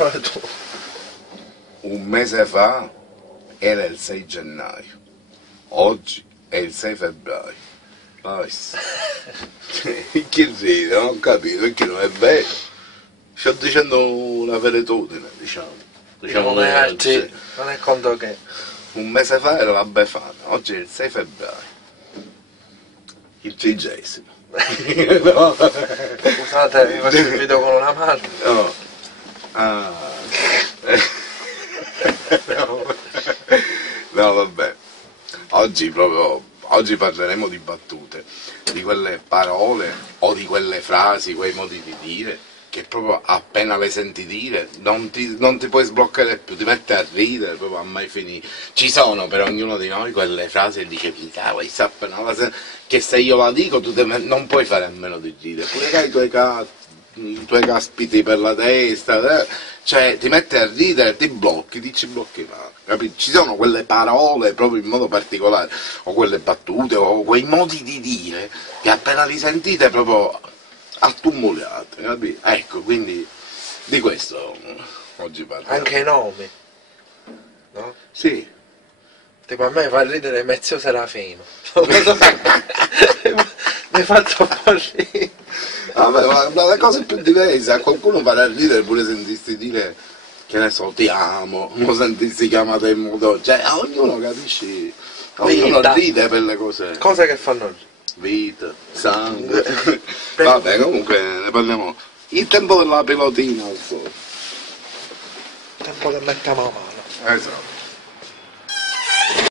Parole tu. Un mese fa era il 6 gennaio, oggi è il 6 febbraio. Chi ride? Non ho capito, perché non è vero. Sto dicendo una veritudine, diciamo. Non è altri, sì. non è conto che. Un mese fa era la Befana, oggi è il 6 febbraio. Il 30°. No. Scusate, mi faccio il video con una mano. No. Ah. No, vabbè. Oggi parleremo di battute, di quelle parole o di quelle frasi, quei modi di dire che proprio appena le senti dire non ti puoi sbloccare più, ti metti a ridere proprio a mai finire. Ci sono per ognuno di noi quelle frasi e dice che se io la dico tu non puoi fare a meno di ridere, pure che hai i tuoi caspiti per la testa, cioè ti metti a ridere, ti ci blocchi male, capito? Ci sono quelle parole proprio in modo particolare, o quelle battute, o quei modi di dire che appena li sentite proprio attumuliate, capito? Ecco, quindi di questo oggi parliamo. Anche i nomi, no? Sì. Tipo a me fa ridere Mezio Serafino. Mi fa troppo ridere. Vabbè, ma le cose più diverse, a qualcuno farà ridere pure sentirsi dire, che ne so, ti amo, o sentirsi chiamato in modo, cioè ognuno capisci, ognuno Vita. ride per le cose. Cose che fanno ridere. Vita, sangue. Vabbè, comunque ne parliamo. Il tempo della pilotina al sole. Tempo che mettiamo la mano. Esatto.